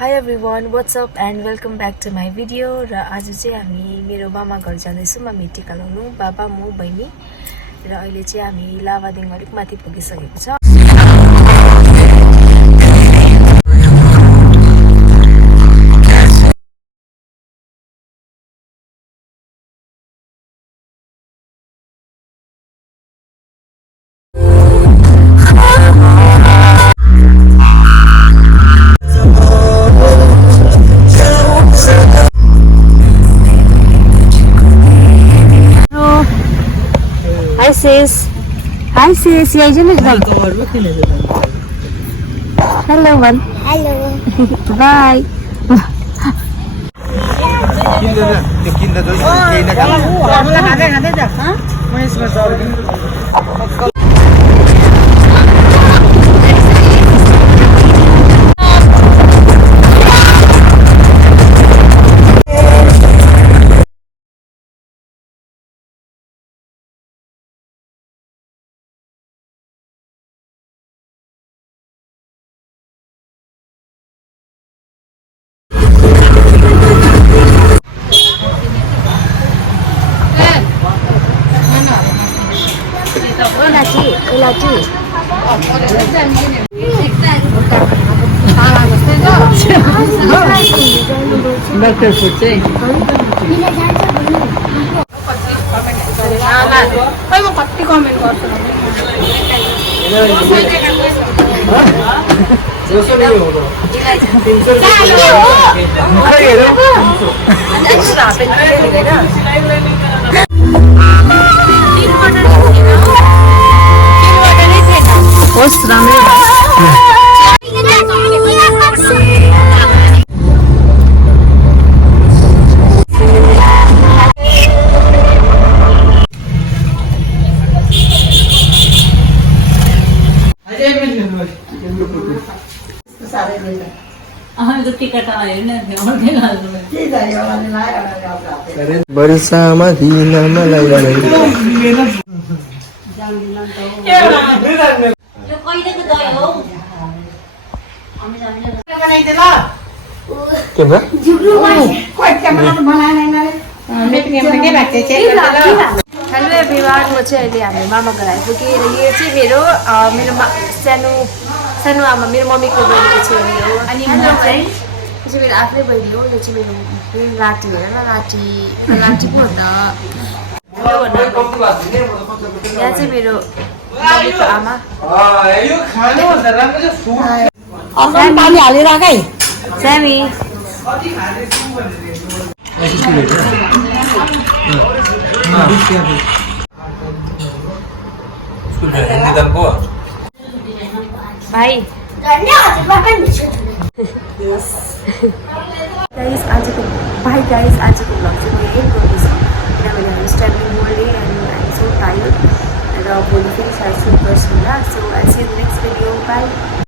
High everyone what's up and welcome back to my video. र आज चाहिँ हामी मेरो मामा घर जाँदैछौँ। मम्मी टिका लाउनु, बाबा म बहिनी र अहिले चाहिँ हामी लाभादेखि अलिक माथि पुगिसकेको छ। Hi sis, yeah, you look like. Hello one. Hello. Bye. Doctor food चाहिँ खै म कति कमेन्ट गर्छु होस् राम्रै वर्षामा दिन मलाई हेलो एभ्रिवान, म चाहिँ अहिले हाम्रो मामा घर आइपुगेँ र यो चाहिँ मेरो सानो आमा, मेरो मम्मीको बहिनीको छोरी हो। अनि म चाहिँ यो चाहिँ मेरो आफ्नै बहिनी हो। यो चाहिँ मेरो लाटी हो, होइन लाटी पो हो त। यहाँ चाहिँ मेरो मम्मीको आमा पानी हालेर है स्यामी। भाइ आजको भ्लग चाहिँ म यही गर्दैछु किनभने हामी स्ट्यान्डिङ मोल्डे and I am so tired र भोलि फेरि सायद सुट गर्छु होला। So I see the next video. By.